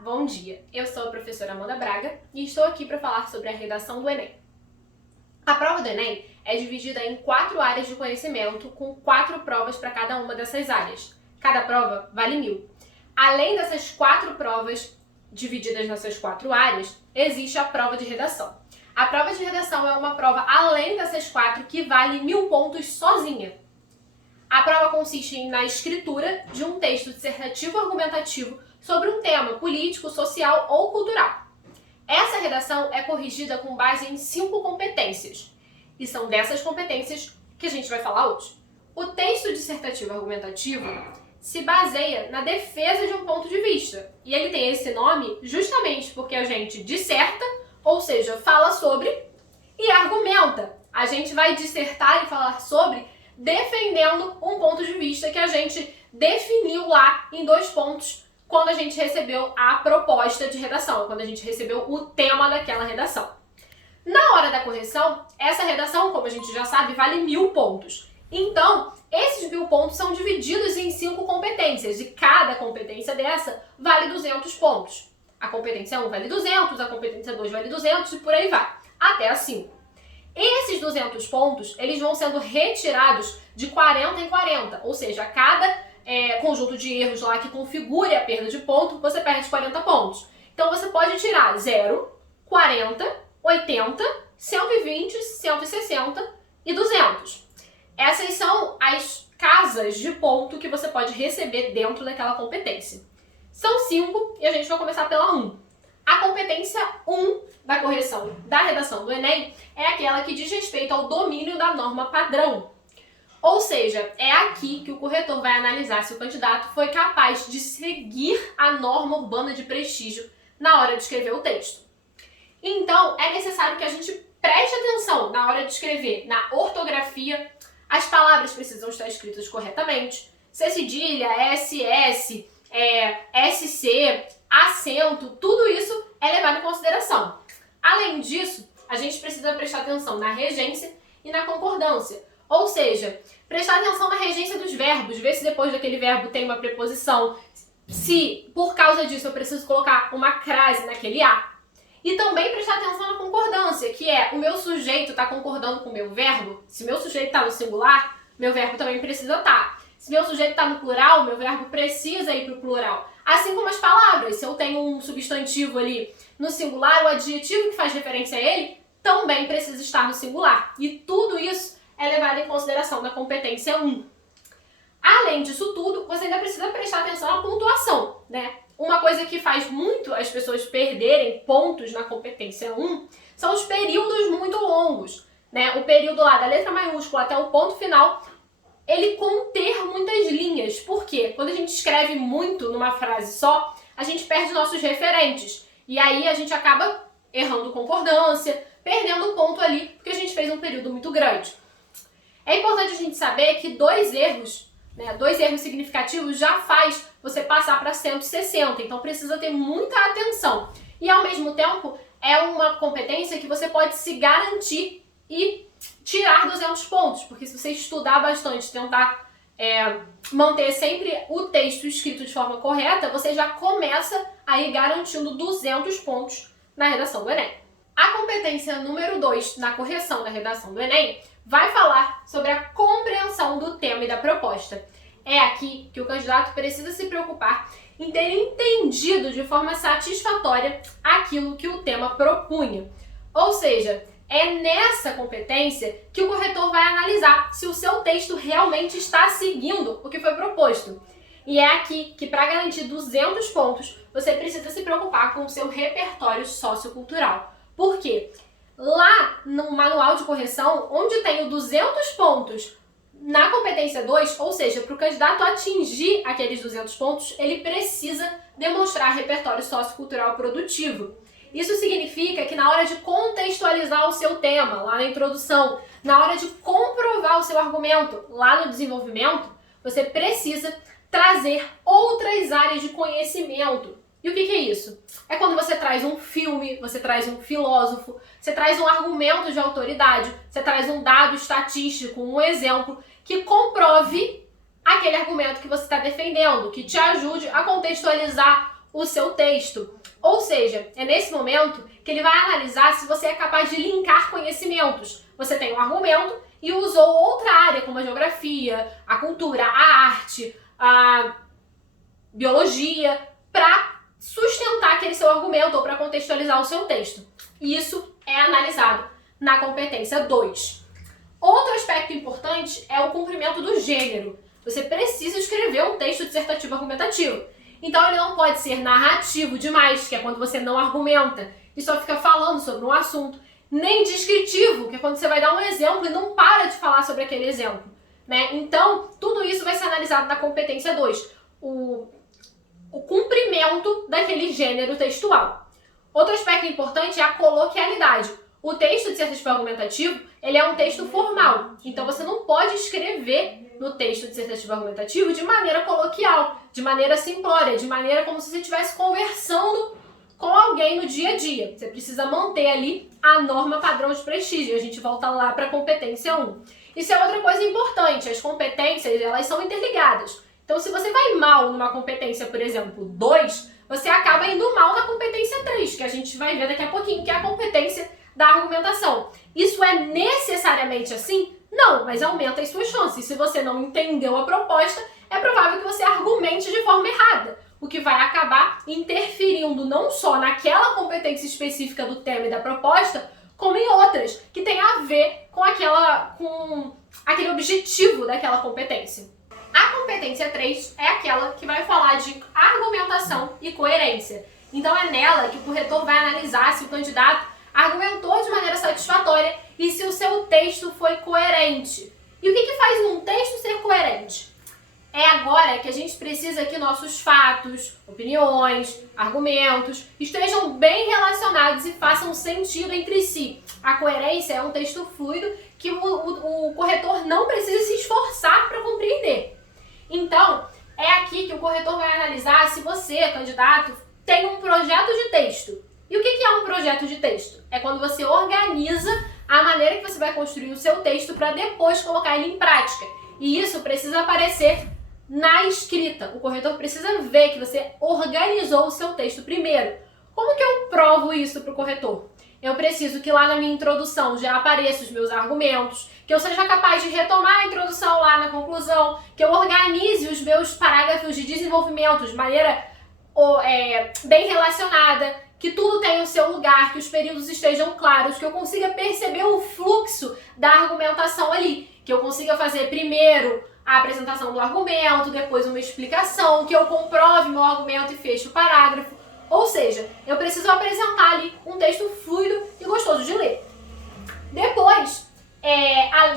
bom dia! Eu sou a professora Amanda Braga e estou aqui para falar sobre a redação do Enem. A prova do Enem é dividida em 4 áreas de conhecimento, com 4 provas para cada uma dessas áreas. Cada prova vale 1.000. Além dessas 4 provas divididas nessas 4 áreas, existe a prova de redação. A prova de redação é uma prova além dessas 4 que vale 1.000 pontos sozinha. A prova consiste na escritura de um texto dissertativo argumentativo sobre um tema político, social ou cultural. Essa redação é corrigida com base em 5 competências. E são dessas competências que a gente vai falar hoje. O texto dissertativo argumentativo se baseia na defesa de um ponto de vista. E ele tem esse nome justamente porque a gente disserta, ou seja, fala sobre, e argumenta. A gente vai dissertar e falar sobre defendendo um ponto de vista que a gente definiu lá em 2 pontos quando a gente recebeu a proposta de redação, quando a gente recebeu o tema daquela redação. Na hora da correção, essa redação, como a gente já sabe, vale 1.000 pontos. Então, esses 1.000 pontos são divididos em 5 competências, e cada competência dessa vale 200 pontos. A competência 1 vale 200, a competência 2 vale 200 e por aí vai, até a 5. Esses 200 pontos, eles vão sendo retirados de 40 em 40, ou seja, a cada conjunto de erros lá que configure a perda de ponto, você perde 40 pontos. Então você pode tirar 0, 40, 80, 120, 160 e 200. Essas são as casas de ponto que você pode receber dentro daquela competência. São 5 e a gente vai começar pela 1. A competência 1 da correção da redação do Enem é aquela que diz respeito ao domínio da norma padrão. Ou seja, é aqui que o corretor vai analisar se o candidato foi capaz de seguir a norma urbana de prestígio na hora de escrever o texto. Então, é necessário que a gente preste atenção na hora de escrever na ortografia. As palavras precisam estar escritas corretamente. C cedilha, SS, SC, acento, tudo isso é levado em consideração. Além disso, a gente precisa prestar atenção na regência e na concordância. Ou seja, prestar atenção na regência dos verbos, ver se depois daquele verbo tem uma preposição, se por causa disso eu preciso colocar uma crase naquele A. E também prestar atenção na concordância, que é o meu sujeito está concordando com o meu verbo. Se meu sujeito está no singular, meu verbo também precisa estar. Se meu sujeito está no plural, meu verbo precisa ir para o plural. Assim como as palavras, se eu tenho um substantivo ali no singular, o adjetivo que faz referência a ele também precisa estar no singular. E tudo isso é levado em consideração na competência 1. Além disso tudo, você ainda precisa prestar atenção na pontuação, né? Uma coisa que faz muito as pessoas perderem pontos na competência 1 são os períodos muito longos, né? O período lá da letra maiúscula até o ponto final, ele conter muitas linhas. Por quê? Quando a gente escreve muito numa frase só, a gente perde nossos referentes. E aí a gente acaba errando concordância, perdendo ponto ali, porque a gente fez um período muito grande. É importante a gente saber que 2 erros, né, 2 erros significativos já faz você passar para 160, então precisa ter muita atenção. E ao mesmo tempo, é uma competência que você pode se garantir e tirar 200 pontos, porque se você estudar bastante, tentar manter sempre o texto escrito de forma correta, você já começa a ir garantindo 200 pontos na redação do Enem. A competência número 2 na correção da redação do Enem vai falar sobre a compreensão do tema e da proposta. É aqui que o candidato precisa se preocupar em ter entendido de forma satisfatória aquilo que o tema propunha. Ou seja, é nessa competência que o corretor vai analisar se o seu texto realmente está seguindo o que foi proposto. E é aqui que, para garantir 200 pontos, você precisa se preocupar com o seu repertório sociocultural. Por quê? Lá no manual de correção, onde tem o 200 pontos na competência 2, ou seja, para o candidato atingir aqueles 200 pontos, ele precisa demonstrar repertório sociocultural produtivo. Isso significa que na hora de contextualizar o seu tema, lá na introdução, na hora de comprovar o seu argumento, lá no desenvolvimento, você precisa trazer outras áreas de conhecimento. E o que é isso? É quando você traz um filme, você traz um filósofo, você traz um argumento de autoridade, você traz um dado estatístico, um exemplo que comprove aquele argumento que você está defendendo, que te ajude a contextualizar o seu texto. Ou seja, é nesse momento que ele vai analisar se você é capaz de linkar conhecimentos. Você tem um argumento e usou outra área, como a geografia, a cultura, a arte, a biologia, para sustentar aquele seu argumento ou para contextualizar o seu texto. Isso é analisado na competência 2. Outro aspecto importante é o cumprimento do gênero. Você precisa escrever um texto dissertativo argumentativo. Então ele não pode ser narrativo demais, que é quando você não argumenta e só fica falando sobre um assunto, nem descritivo, que é quando você vai dar um exemplo e não para de falar sobre aquele exemplo, né? Então, tudo isso vai ser analisado na competência 2, o cumprimento daquele gênero textual. Outro aspecto importante é a coloquialidade. O texto dissertativo argumentativo, ele é um texto formal, então você não pode escrever no texto dissertativo argumentativo de maneira coloquial, de maneira simplória, de maneira como se você estivesse conversando com alguém no dia a dia. Você precisa manter ali a norma padrão de prestígio. A gente volta lá para a competência 1. Isso é outra coisa importante, as competências, elas são interligadas. Então, se você vai mal numa competência, por exemplo, 2, você acaba indo mal na competência 3, que a gente vai ver daqui a pouquinho, que é a competência da argumentação. Isso é necessariamente assim? Não, mas aumenta as suas chances. Se você não entendeu a proposta, é provável que você argumente de forma errada, o que vai acabar interferindo não só naquela competência específica do tema e da proposta, como em outras, que tem a ver com aquele objetivo daquela competência. A competência 3 é aquela que vai falar de argumentação e coerência. Então é nela que o corretor vai analisar se o candidato argumentou de maneira satisfatória e se o seu texto foi coerente. E o que faz um texto ser coerente? É agora que a gente precisa que nossos fatos, opiniões, argumentos estejam bem relacionados e façam sentido entre si. A coerência é um texto fluido que o corretor não precisa se esforçar para compreender. Então, é aqui que o corretor vai analisar se você, candidato, tem um projeto de texto. E o que é um projeto de texto? É quando você organiza a maneira que você vai construir o seu texto para depois colocar ele em prática. E isso precisa aparecer na escrita. O corretor precisa ver que você organizou o seu texto primeiro. Como que eu provo isso para o corretor? Eu preciso que lá na minha introdução já apareçam os meus argumentos, que eu seja capaz de retomar a introdução lá na conclusão, que eu organize os meus parágrafos de desenvolvimento de maneira bem relacionada, que tudo tenha o seu lugar, que os períodos estejam claros, que eu consiga perceber o fluxo da argumentação ali, que eu consiga fazer primeiro a apresentação do argumento, depois uma explicação, que eu comprove meu argumento e feche o parágrafo. Ou seja, eu preciso apresentar ali um texto fluido e gostoso de ler. Depois,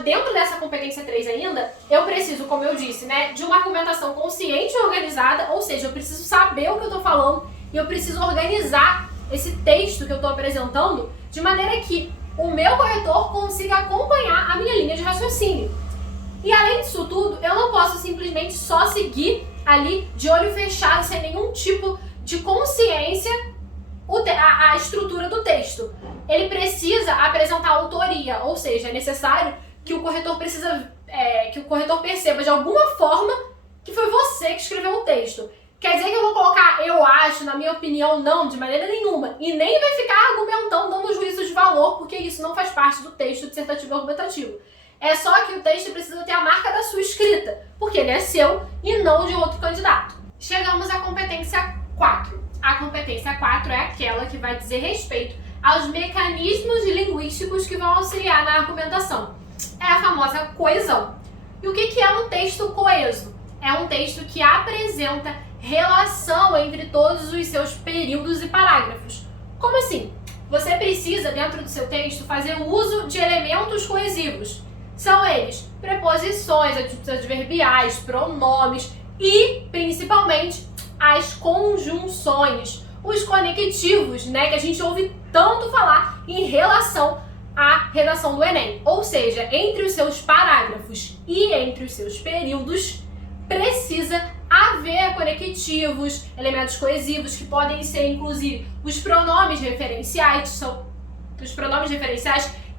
dentro dessa competência 3 ainda, eu preciso, como eu disse, de uma argumentação consciente e organizada, ou seja, eu preciso saber o que eu estou falando e eu preciso organizar esse texto que eu estou apresentando de maneira que o meu corretor consiga acompanhar a minha linha de raciocínio. E além disso tudo, eu não posso simplesmente só seguir ali de olho fechado, sem nenhum tipo de consciência, a estrutura do texto. Ele precisa apresentar autoria, ou seja, é necessário que o corretor perceba de alguma forma que foi você que escreveu o texto. Quer dizer que eu vou colocar eu acho, na minha opinião, não, de maneira nenhuma. E nem vai ficar argumentando, dando juízo de valor, porque isso não faz parte do texto dissertativo argumentativo. É só que o texto precisa ter a marca da sua escrita, porque ele é seu e não de outro candidato. Chegamos à competência 4. A competência 4 é aquela que vai dizer respeito aos mecanismos linguísticos que vão auxiliar na argumentação. É a famosa coesão. E o que é um texto coeso? É um texto que apresenta relação entre todos os seus períodos e parágrafos. Como assim? Você precisa, dentro do seu texto, fazer uso de elementos coesivos. São eles preposições, adverbiais, pronomes e, principalmente, as conjunções, os conectivos, que a gente ouve tanto falar em relação à redação do Enem. Ou seja, entre os seus parágrafos e entre os seus períodos, precisa haver conectivos, elementos coesivos, que podem ser, inclusive, os pronomes referenciais,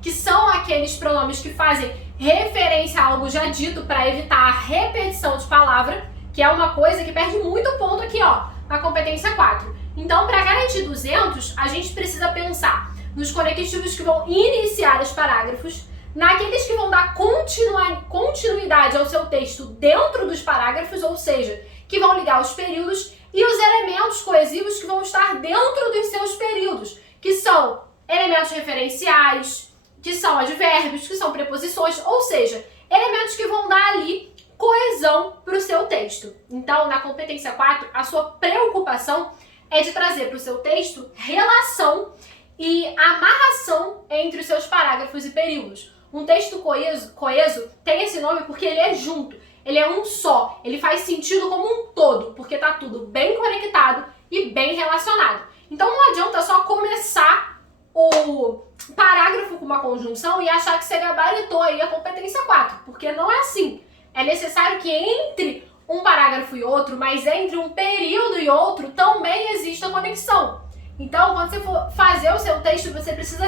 que são aqueles pronomes que fazem referência a algo já dito para evitar a repetição de palavra, que é uma coisa que perde muito ponto aqui, na competência 4. Então, para garantir 200, a gente precisa pensar nos conectivos que vão iniciar os parágrafos, naqueles que vão dar continuidade ao seu texto dentro dos parágrafos, ou seja, que vão ligar os períodos, e os elementos coesivos que vão estar dentro dos seus períodos, que são elementos referenciais, que são advérbios, que são preposições, ou seja, elementos que vão dar ali coesão para o seu texto. Então, na competência 4, a sua preocupação é de trazer para o seu texto relação e amarração entre os seus parágrafos e períodos. Um texto coeso tem esse nome porque ele é junto, ele é um só, ele faz sentido como um todo, porque está tudo bem conectado e bem relacionado. Então não adianta só começar o parágrafo com uma conjunção e achar que você gabaritou aí a competência 4, porque não é assim. É necessário que entre um parágrafo e outro, mas entre um período e outro também exista conexão. Então, quando você for fazer o seu texto, você precisa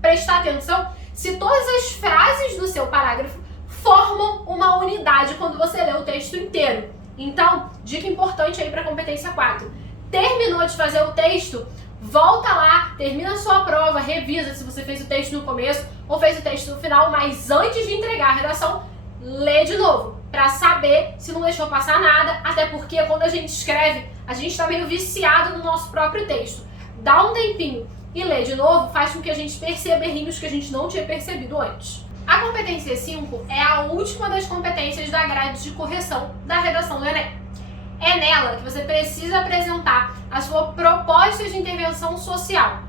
prestar atenção se todas as frases do seu parágrafo formam uma unidade quando você lê o texto inteiro. Então, dica importante aí para a competência 4. Terminou de fazer o texto, volta lá, termina a sua prova, revisa se você fez o texto no começo ou fez o texto no final, mas antes de entregar a redação, lê de novo, para saber se não deixou passar nada, até porque quando a gente escreve, a gente está meio viciado no nosso próprio texto. Dá um tempinho e lê de novo, faz com que a gente perceba errinhos que a gente não tinha percebido antes. A competência 5 é a última das competências da grade de correção da redação do Enem. É nela que você precisa apresentar a sua proposta de intervenção social,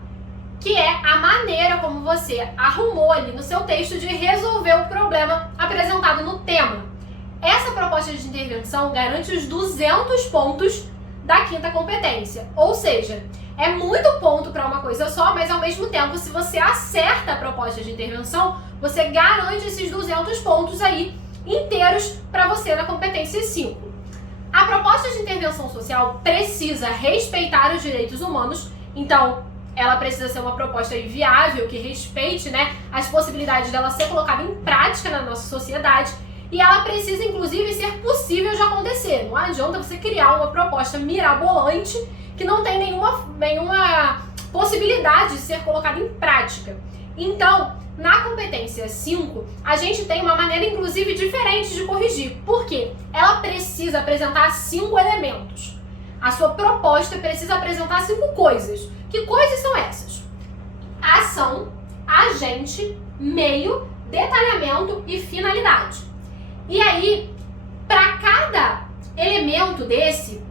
que é a maneira como você arrumou ali no seu texto de resolver o problema apresentado no tema. Essa proposta de intervenção garante os 200 pontos da quinta competência, ou seja, é muito ponto para uma coisa só, mas ao mesmo tempo, se você acerta a proposta de intervenção, você garante esses 200 pontos aí inteiros para você na competência 5. A proposta de intervenção social precisa respeitar os direitos humanos, então ela precisa ser uma proposta viável, que respeite, né, as possibilidades dela ser colocada em prática na nossa sociedade, e ela precisa, inclusive, ser possível de acontecer. Não adianta você criar uma proposta mirabolante que não tem nenhuma possibilidade de ser colocada em prática. Então, na competência 5, a gente tem uma maneira, inclusive, diferente de corrigir. Por quê? Ela precisa apresentar 5 elementos. A sua proposta precisa apresentar 5 coisas. Que coisas são essas? Ação, agente, meio, detalhamento e finalidade. E aí, para cada elemento desse,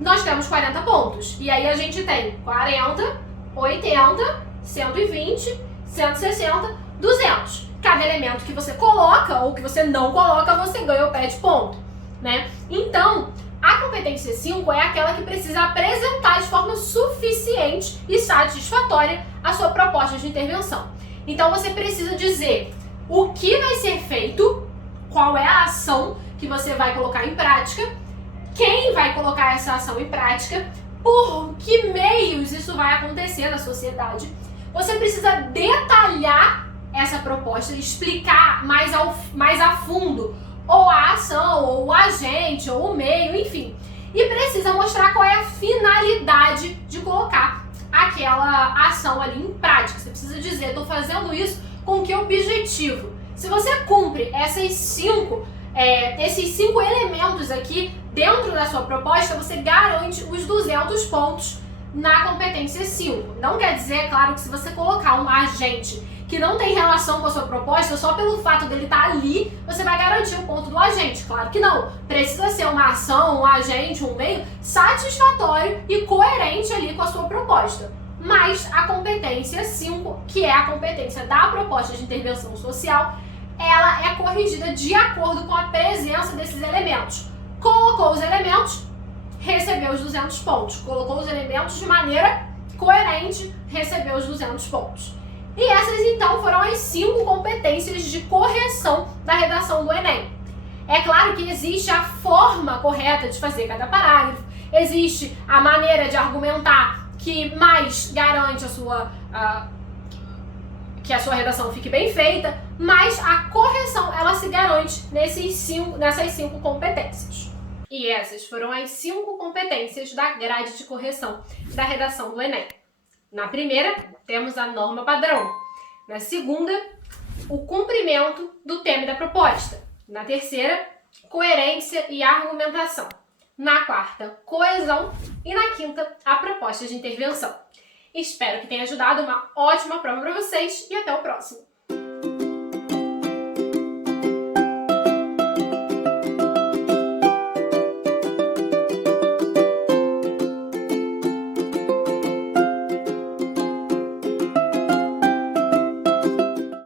nós temos 40 pontos. E aí a gente tem 40, 80, 120, 160, 200. Cada elemento que você coloca ou que você não coloca, você ganha o pé de ponto, né? Então, a competência 5 é aquela que precisa apresentar de forma suficiente e satisfatória a sua proposta de intervenção. Então, você precisa dizer o que vai ser feito, qual é a ação que você vai colocar em prática, quem vai colocar essa ação em prática, por que meios isso vai acontecer na sociedade. Você precisa detalhar essa proposta, explicar mais a fundo ou a ação, ou o agente, ou o meio, enfim. E precisa mostrar qual é a finalidade de colocar aquela ação ali em prática. Você precisa dizer, estou fazendo isso com que objetivo? Se você cumpre esses 5 elementos aqui dentro da sua proposta, você garante os 200 pontos na competência 5. Não quer dizer, é claro, que se você colocar um agente que não tem relação com a sua proposta, só pelo fato dele estar ali, você vai garantir o ponto do agente. Claro que não. Precisa ser uma ação, um agente, um meio satisfatório e coerente ali com a sua proposta. Mas a competência 5, que é a competência da proposta de intervenção social, ela é corrigida de acordo com a presença desses elementos. Colocou os elementos, recebeu os 200 pontos. Colocou os elementos de maneira coerente, recebeu os 200 pontos. E essas, então, foram as 5 competências de correção da redação do Enem. É claro que existe a forma correta de fazer cada parágrafo, existe a maneira de argumentar que mais garante que a sua redação fique bem feita, mas a correção, ela se garante nessas 5 competências. E essas foram as 5 competências da grade de correção da redação do Enem. Na primeira, temos a norma padrão. Na segunda, o cumprimento do tema da proposta. Na terceira, coerência e argumentação. Na quarta, coesão. E na quinta, a proposta de intervenção. Espero que tenha ajudado, uma ótima prova para vocês e até o próximo!